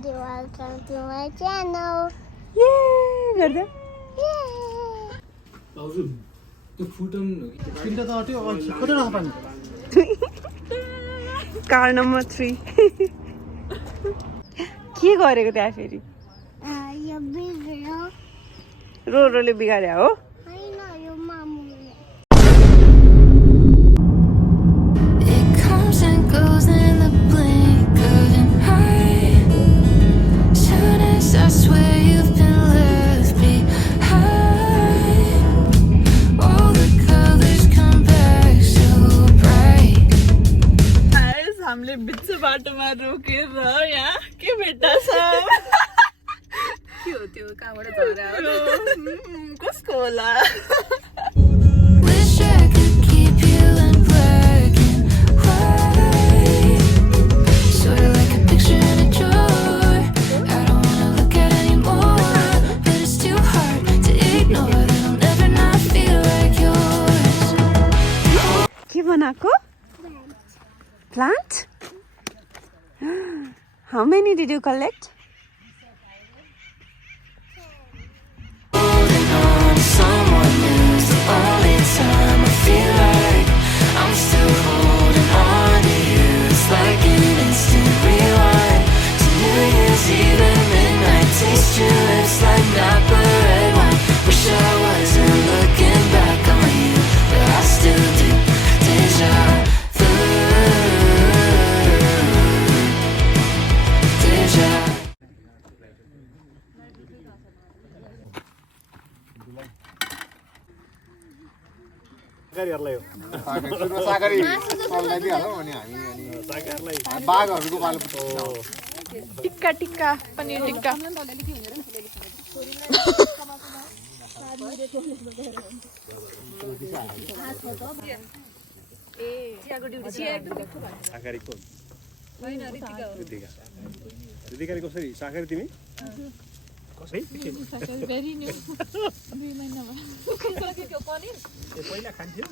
everybody, welcome to my channel. Yay! गर्दा हजुर त्यो फुटन तिनटा त अट्यो कतिवटा पानी कार नम्बर 3 के गरेको त्यहाँ फेरि यो बिग्रियो रोले बिगार्या हो हैन यो मामुले It comes and goes in the blink of an eye. Soon as I swear you've been left behind, all the colors come back so bright. हामीले बिच बाटोमा रोकेर यहाँ के भेट्टा छ के हो त्यो कहाँबाट झर्या हो कसको होला Wish I could keep you in black and white, sort of like a picture in a drawer. I don't wanna look at anymore, but it's too hard to ignore that I'll never not feel like yours. के बनाएको plant how many did you collect Holding on to someone new's the only time I feel like I'm still holding on to you. It's like an instant rewind to New Year's Eve at midnight. Taste your lips like Napa red wine. Wish I wasn't looking back on you, but I still do. Deja vu. Deja. सागरीहरूलाई हो सागरी सल्लाइ दिइहालौँ अनि हामी अनि बाघहरूको पालो टिक्का टिक्का पनीर टिक्का सागरीको रितिका कसरी सागरी तिमी कसरी भेरी न्यू 2 महिना भयो पहिला खान्थ्यो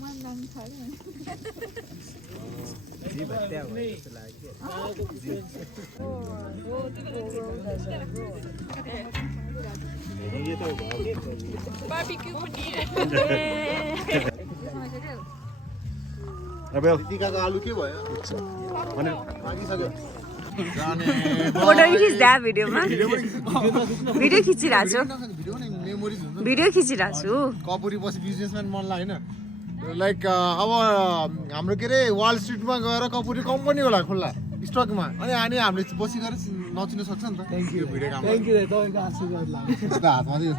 मन खायो जी भत्या हो जस्तो लाग्यो यो त भयो के बारबेक्यू पनि अब रितिकाको आलु के भयो भने मागिसक्यो फोटो खिच्दा भिडियोमा भिडियो खिचिरहेको छु भिडियो नि मेमोरिज हुन्छ भिडियो खिचिरहेको छु कपुरी पछि बिजनेसम्यान मनलाई होइन लाइक अब हाम्रो के अरे वाल स्ट्रिटमा गएर कपुरी कम्पनी होला खुल्ला स्टकमा अनि हामीले बसी गएर नचिन्न सक्छ नि त थ्याङ्क यू भिडियो काम थ्याङ्क यू तपाईँको आशीर्वाद लाग्यो हातमा चाहिँ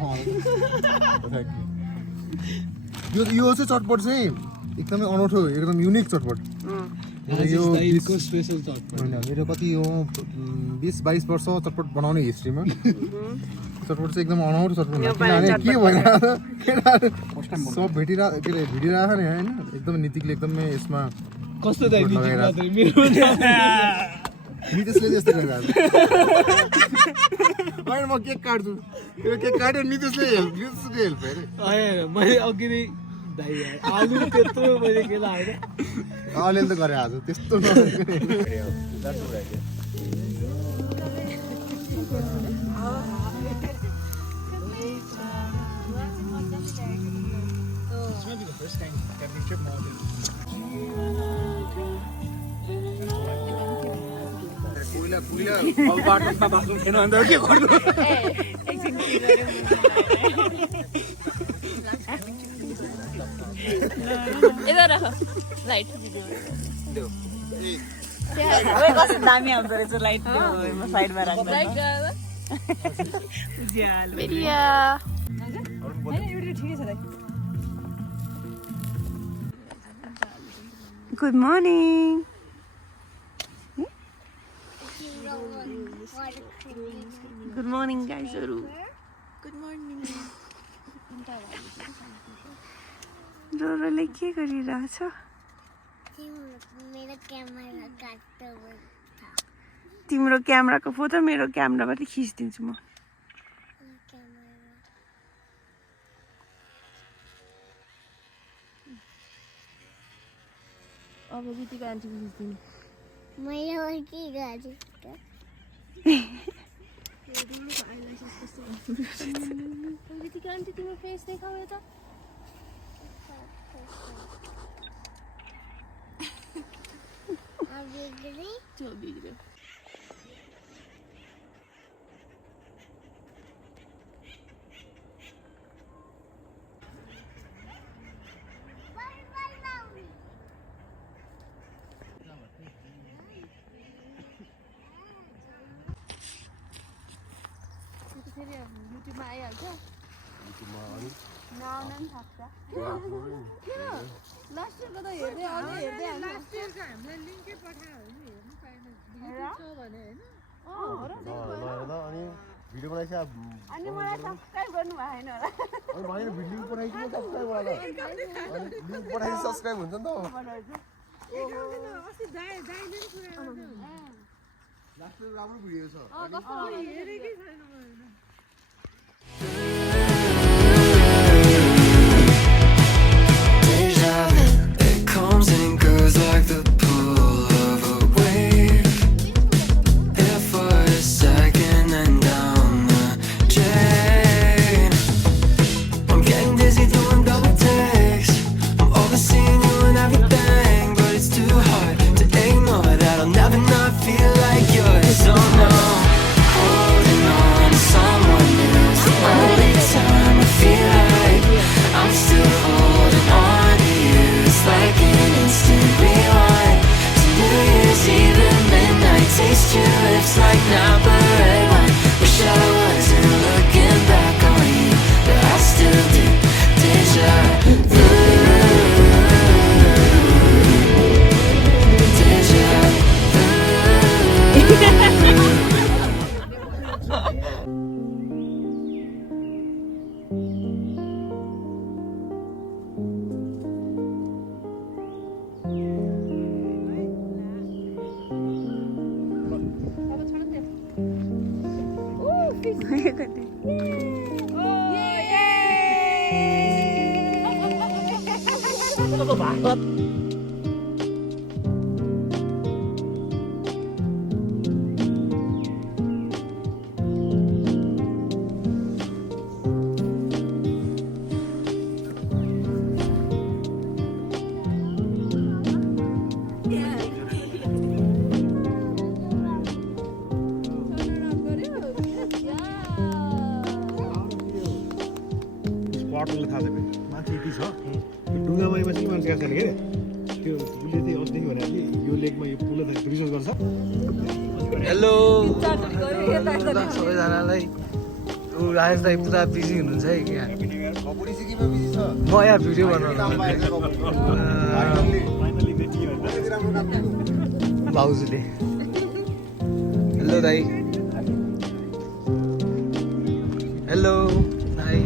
यो चाहिँ चटपट चाहिँ एकदमै अनौठो एकदम युनिक चटपट यो स्पेशल चटपट होइन मेरो कति यो 20-22 वर्ष चटपट बनाउने हिस्ट्रीमा चटपट चाहिँ एकदम अनौठो चटपट किनभने के भइरहेको सब भेटिरहेको के अरे भिडिरहेको नि होइन एकदम नीतिकले एकदमै यसमा कस्तो नितेशले त्यस्तो गरिरहेको होइन म केक काट्छु यो केक काट्यो नितेशले हेल्प अरे मैले अघि नै आलु त्यत्रो मैले के लाग्यो अलिअलि त गरे आज त्यस्तो अब बाटोमा बाथरुम छैन अन्त के गर्नु लाइट कस्तो दामी आउँदो रहेछ लाइट साइडमा राख्दा गुड मर्निङ गुड मर्निङ गाइजहरू गुड मर्निङ रोरोले के गरिरहेछ मेरो क्यामेरा काट्दै तिम्रो क्यामेराको फोटो मेरो क्यामेराबाट खिचिदिन्छु म अब रितिका आन्टी खिच्दिनु मैले के गरेँ आन्टी तिम्रो फेस देखाऊ यता त्यो बिग्रियो फेरि युट्युबमा आइहाल्छ नआउन नि सक्छ किन लास्ट इयरको त हेर्दै हामीलाई लिङ्कै पठायो भने अनि भिडियो बनाइछ अनि मलाई सब्स्क्राइब गर्नु भएन होला होइन भिडियो बनाइछ सब्स्क्राइब होला अनि लिङ्क पठाइछ सब्स्क्राइब हुन्छ नि त लास्ट राम्रो भिडियो छ Deja vu, it comes and goes like the pull of a wave. Here for a second and down the drain. I'm getting dizzy doing double takes. I'm overseeing you and everything, but it's too hard to ignore that I'll never not feel like yours. So no, holding on to someone new's the only time I feel like I'm still holding on to you. It's like an instant rewind to New Year's Eve and midnight. Taste your lips like Napa red wine. Wish I wasn't looking back on you, but I still do. Deja vu. Deja vu. स्पटले थाहा छ मान्छे यति छ डुङ्गामा चाहिँ मान्छे आएको छैन के त्यो उसले चाहिँ अस्तिदेखि भनेर कि यो लेकमा यो पुल रिसर्च गर्छ हेलो सबैजनालाई राजेश दाई पुरा बिजी हुनुहुन्छ है यहाँ म यहाँ भिडियो बनाउनु भाउजूले हेलो दाई हेलो दाई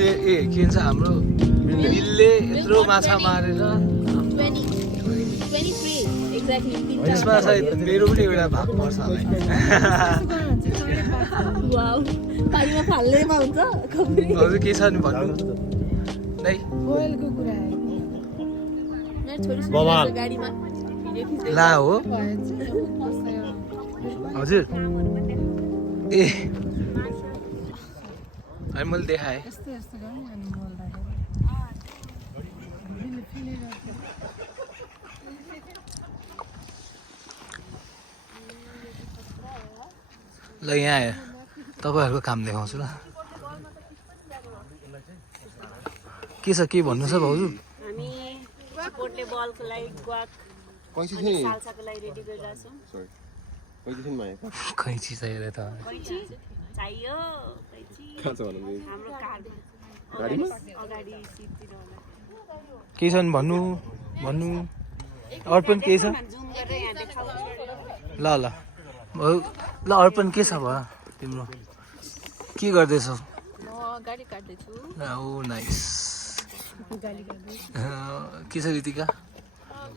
ए के भन्छ हाम्रो बिलले यत्रो माछा मारेर यसमा सायद मेरो पनि एउटा भाग पर्छ हजुर के छ नि भन्नु नै ला हो हजुर ए अनि मैले देखाएँ ल यहाँ आयो तपाईँहरूको काम देखाउँछु ल के छ के भन्नु छ भाउजू हामी पोर्टले बलको लागि ग्वाक कैसी अनि साल्साको लागि रेडी गरिरहेछौँ कैँची चाहियो त कैँची चाहियो कैँची हाम्रो गाडीमा अगाडि सिटतिर होला के छ नि भन्नु भन्नु अर्पण के छ जुम गरेर यहाँ देखाउँछु ल ल ल अर्पण के छ भयो तिम्रो के गर्दैछौ गाडी काट्दैछु ओ नाइस के छ रितिका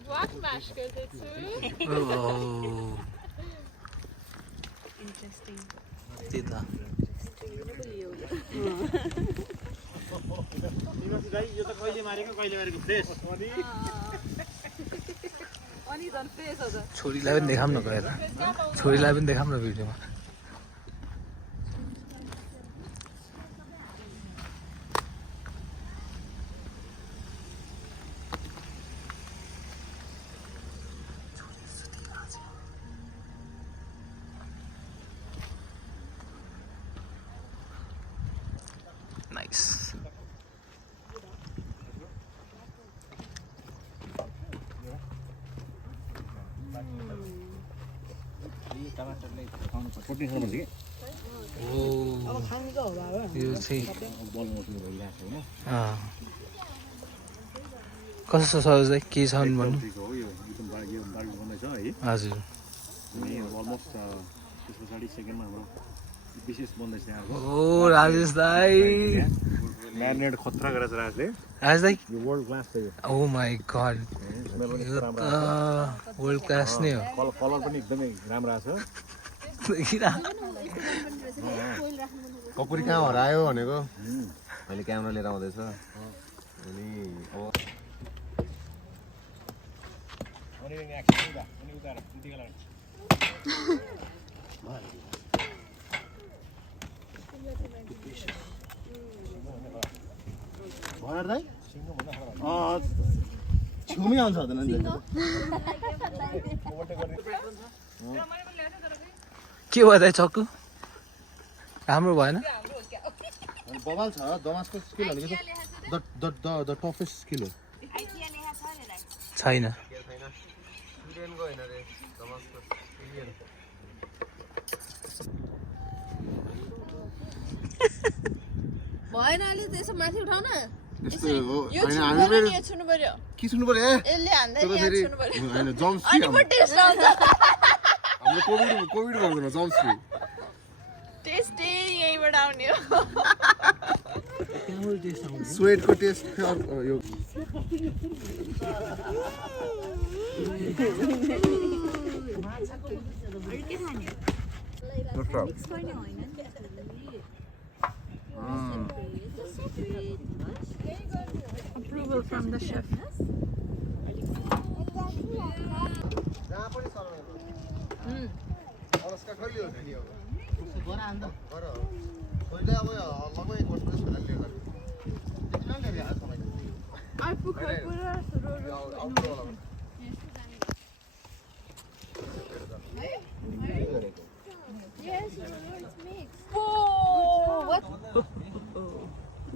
ग्वाक म्याश गर्दैछु इन्ट्रेस्टिङ त्यही त यो त कहिले मारेको फ्रेस अनि छोरीलाई पनि देखाउँ न गएर छोरीलाई पनि देखाउँ न भिडियोमा Nice. यो चाहिँ कस्तो छ सरोज दाइ के छ भन्नु हजुर ओ राजेश दाई म्यारिनेट खतरा गरेछ राजले राजेश दाई यो वर्ल्ड क्लास छ यो ओ माई गॉड यो त वर्ल्ड क्लास नै हो कलर पनि एकदमै राम्रो आछ कपुरी कहाँ हरायो भनेको अहिले क्यामेरा लिएर आउँदैछ अनि छेउमै आउँछ हुँदैन नि के भयो दाइ चक्कु राम्रो भएन बवाल छ दमासको स्किल भनेको द टफेस्ट स्किल हो छैन भएन अलि त्यसो माथि उठाउ न यस्तो हो यो हैन छुनु हामी पर्यो नि, यो छुनु पर्यो के सुन्नु पर्यो यसले हान्दै नि यहाँ छुनु पर्यो हैन जम्प अनि पो टेस्ट आउँछ हाम्रो कोभिड भन्दैन जम्प टेस्ट यहीँबाट आउने हो स्वेटको टेस्ट यो Approval from the chef. जहाँ पनि सर्भ अलस्का खै लियो नि अब गरा अन्त गर खोइले अब लगभग 1 वर्ष पनि लिएर त्यति नै ल्याएर समय आइपुग्यो पुरा सुरु Yes, it's mixed. Oh, what?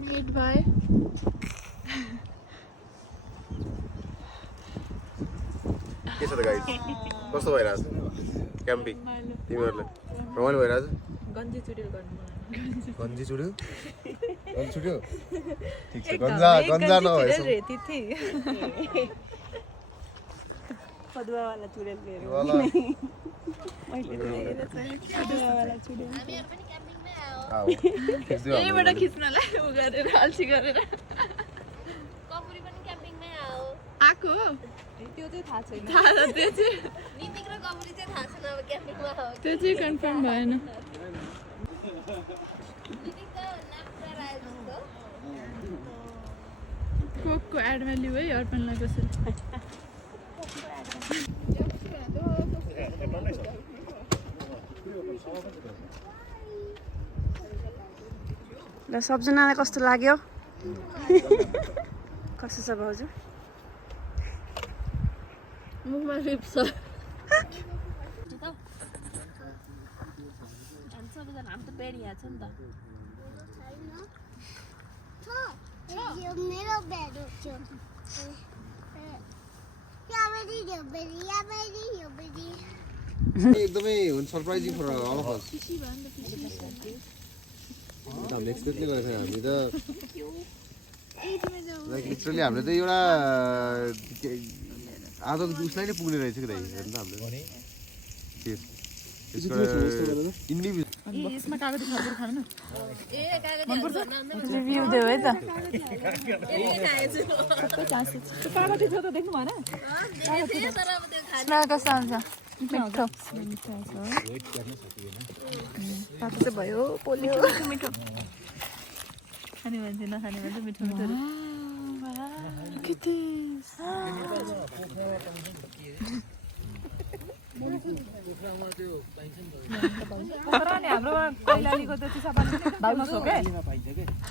Made by. के छ त गाइस कस्तो भइराछ क्याम्पिङ तिमीहरुलाई रमाइलो भइराछ गन्जी चुड्यो गन्जी चुड्यो ठीक छ गन्जा नभएछ फदुवा वाला चुडेल लिएर वाला यहीँबाट खिच्नलाई उ गरेर अल्छी गरेर कपुरी पनि क्याम्पिङमै आएको त्यो चाहिँ थाहा छैन थाहा छ त्यो चाहिँ नितिक र कपुरी चाहिँ थाहा छैन अब क्याम्पिङमा हो त्यो चाहिँ कन्फर्म भएन नितिक त नाप्रा आयो जस्तो कोकको एड भ्याल्यु है अर्पणलाई कसरी ल सबजनालाई कस्तो लाग्यो कस्तो छ भाउजू मुखमा रिप्छ सबैजना हामी त बेडिया छ नि त मेरो बेड हो एकदमै surprising for all of us हामीले एक्सपेक्ट नै गरेको थिएन हामी त लाइक लिटरली हामीले त एउटा आज उसलाई नै पुग्ने रहेछ कि दाइ हेर्नु त हामीले यसमा कागती खबर खानु न रिभ्यू देऊ है त कागती थियो त देख्नु भएन स्मेल कस्तो आउँछ मिठो तातो चाहिँ भयो पोल्यो मिठो खाने मान्छे नखाने मान्छे मिठो मिठो पोखरा नि हाम्रोमा कैलालीको त चिसापानी फेमस हो क्या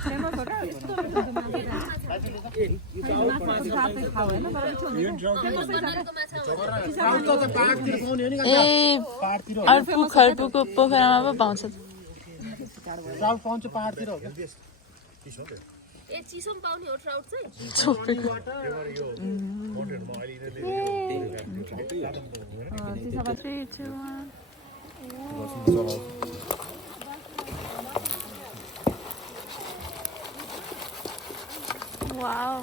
फेमस हो क्या खाऊ होइन तर अर्पु खर्पुको पोखरामा पो पाउँछ ट्राउट पाउँछ पहाडतिर हो क्या ए चिसो पनि पाउने हो ट्राउट चाहिँ चिसापाती छेउमा wow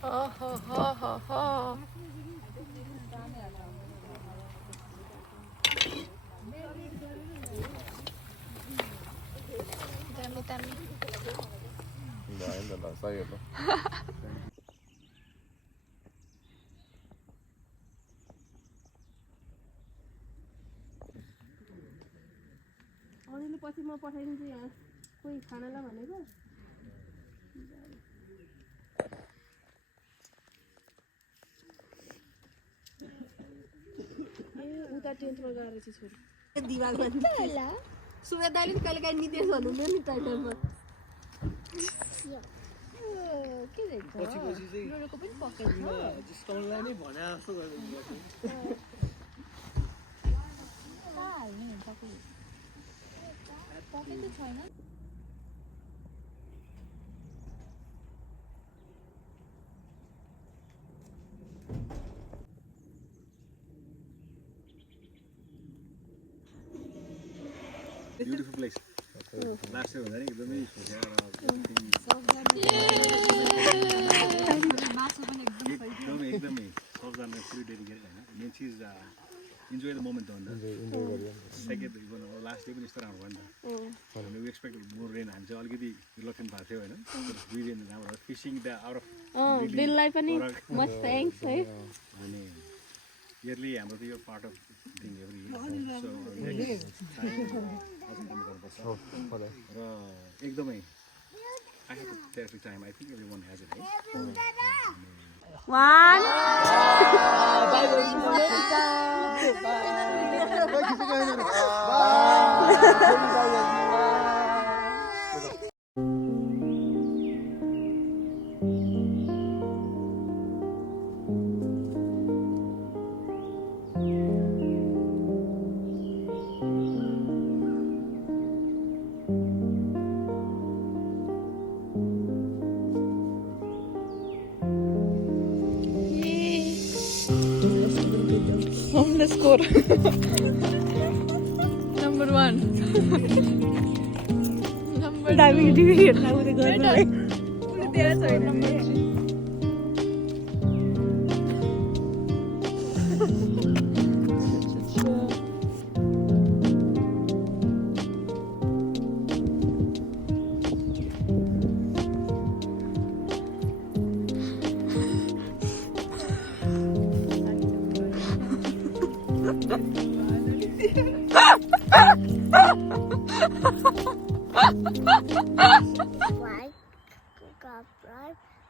Oh, ho, ho, ho. Dami, dami. अरूले पछि म पठाइदिन्छु यहाँ कोही खानालाई भनेको उता टेन्टमा गएर चाहिँ छोरी दिवालमा सुवेद दाइले कहिले काहीँ निदेश भन्नुहुन्थ्यो नि टाइटलमा के रहेछ लोडोको पनि पकाइदिन्छ पकाइ त छैन Beautiful place. Last year, I think the main enjoy the moment on second last day we expected more rain and all get the reluctant fishing the out of bill life any much thanks yearly I'm part of thing every year so next time I have a terrific time. I think everyone has it, right? One. Homeless score. Number 1. Number 2. Number 3.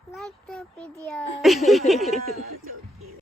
Like the video.